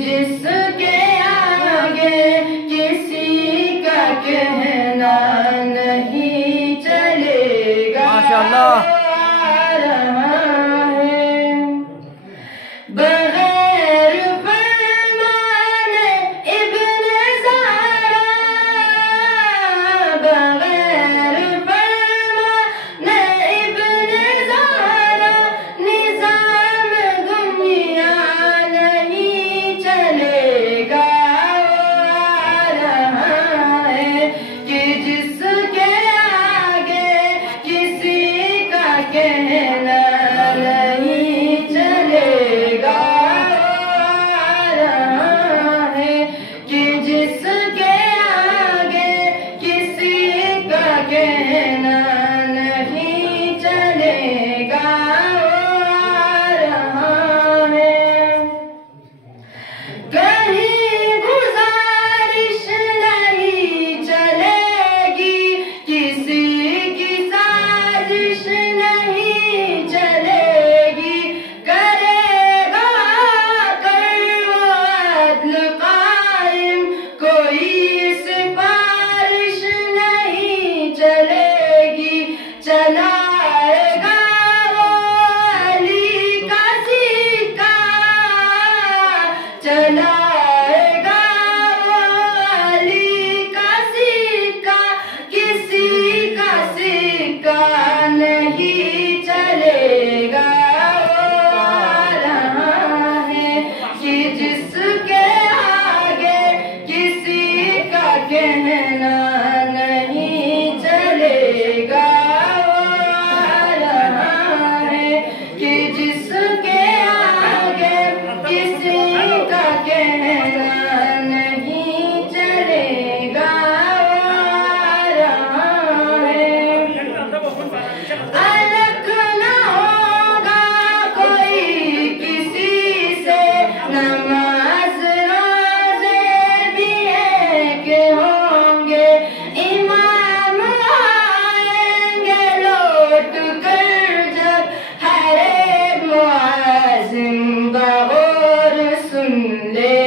जिसके आगे किसी का कहना नहीं चलेगा। माशाअल्लाह। बगैर फरमाने इब्ने ज़हरा, बगैर फरमाने इब्ने ज़हरा निज़ाम दुनिया नहीं चलेगा। आ रहा है कि जिसके आगे किसी का कहना नहीं चलेगा। आ रहा है कि जिसके आगे किसी का कहना नहीं चलेगा। आ रहा है कहीं गुजारिश नहीं चलेगी, किसी की साजिश नहीं चलेगी। करेगा कर वो अदल कायम, कोई सिफारिश नहीं चलेगी। चलाएगा वो अली का सिक्का, चलाएगा वो अली का सिक्का, किसी का सिक्का नहीं चलेगा। आ रहा है कि जिसके आगे किसी का कहना नहीं चलेगा। आ रहा है कि जिसके आगे किसी का कहना नहीं चलेगा। आ रहा है अलग न होगा कोई किसी से, नमाज रोजे भी एक होंगे। इमाम आएंगे लौट कर जब, हर एक मुआज़िन गौर सुन ले।